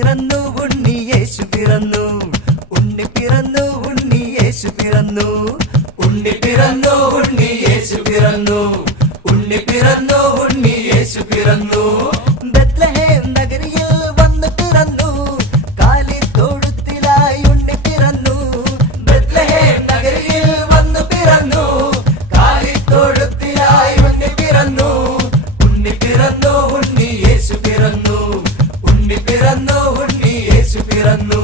പിറന്നു ഉണ്ണി യേശു പിറന്നു, ഉണ്ണി പിറന്നു ഉണ്ണി യേശു പിറന്നു, ഉണ്ണി പിറന്നു ഉണ്ണി യേശു പിറന്നു, ഉണ്ണി പിറന്നു ഉണ്ണി യേശു പിറന്നു. ബത്ലഹേം നഗരിയിൽ വന്നു പിറന്നു, കാലിത്തൊഴുത്തിലായി ഉണ്ണി പിറന്നു. ബത്ലഹേം നഗരിയിൽ വന്നു പിറന്നു, കാലിത്തൊഴുത്തിലായി ഉണ്ണി പിറന്നു. ഉണ്ണി പിറന്നു ഉണ്ണി യേശു പിറന്നു, ഉണ്ണി പിറന്നു ഉണ്ണി യേശു പിറന്നു.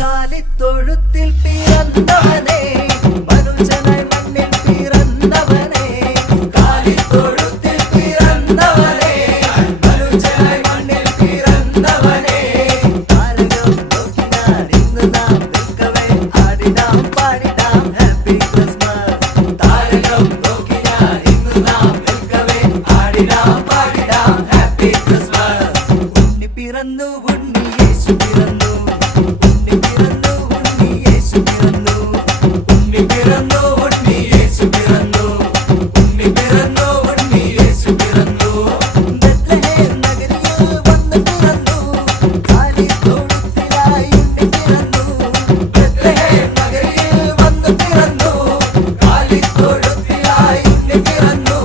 കാലിത്തൊഴുത്തിൽ പിറന്നവനേ, മനുഷ്യനായി മണ്ണിൽ പിറന്നവനേ. കാലിത്തൊഴുത്തിൽ പിറന്നവനേ, മനുഷ്യനായി മണ്ണിൽ പിറന്നവനേ. താരകം നോക്കി ഞാൻ ഇന്ന് നാം നിൽക്കവേ, ആടിടാം പാടിടാം ഹാപ്പി ക്രിസ്മസ്. താരകം നോക്കി ഞാൻ ഇന്ന് നാം നിൽക്കവേ, ആടിടാം പാടിടാം ഹാപ്പി ക്രിസ്മസ്. ഉണ്ണി പിറന്നു ഉണ്ണി യേശു പിറന്നു, ഉണ്ണി പിറന്നു ഉണ്ണി യേശു പിറന്നു, ഉണ്ണി പിറന്നു ഉണ്ണി യേശു പിറന്നു, ഉണ്ണി പിറന്നു ഉണ്ണി യേശു പിറന്നു. ബത്ലഹേം നഗരിയിൽ വന്നു പിറന്നു, കാലിത്തൊഴുത്തിലായി ഉണ്ണി പിറന്നു. ബത്ലഹേം നഗരിയിൽ വന്നു പിറന്നു, കാലിത്തൊഴുത്തിലായി ഉണ്ണി പിറന്നു.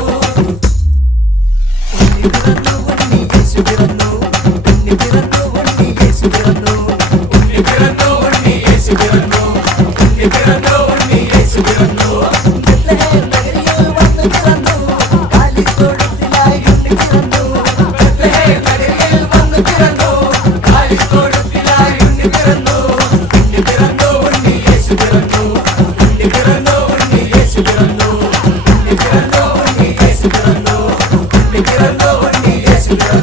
ഉണ്ണി പിറന്നു ഉണ്ണി യേശു പിറന്നു, ഉണ്ണി പിറന്നു ഉണ്ണി യേശു പിറന്നു, ഉണ്ണി പിറന്നു ഉണ്ണി യേശു പിറന്നു, ഉണ്ണി പിറന്നു ഉണ്ണി യേശു പിറന്നു. ബത്ലഹേം നഗരിയിൽ വന്നു പിറന്നു, കാലിത്തൊഴുത്തിലായി ഉണ്ണി പിറന്നു. ബത്ലഹേം നഗരിയിൽ വന്നു പിറന്നു, കാലിത്തൊഴുത്തിലായി ഉണ്ണി പിറന്നു. ഉണ്ണി പിറന്നു ഉണ്ണി യേശു പിറന്നു, ഉണ്ണി പിറന്നു ഉണ്ണി യേശു പിറന്നു, ഉണ്ണി പിറന്നു ഉണ്ണി യേശു പിറന്നു, ഉണ്ണി പിറന്നു ഉണ്ണി യേശു പിറന്നു.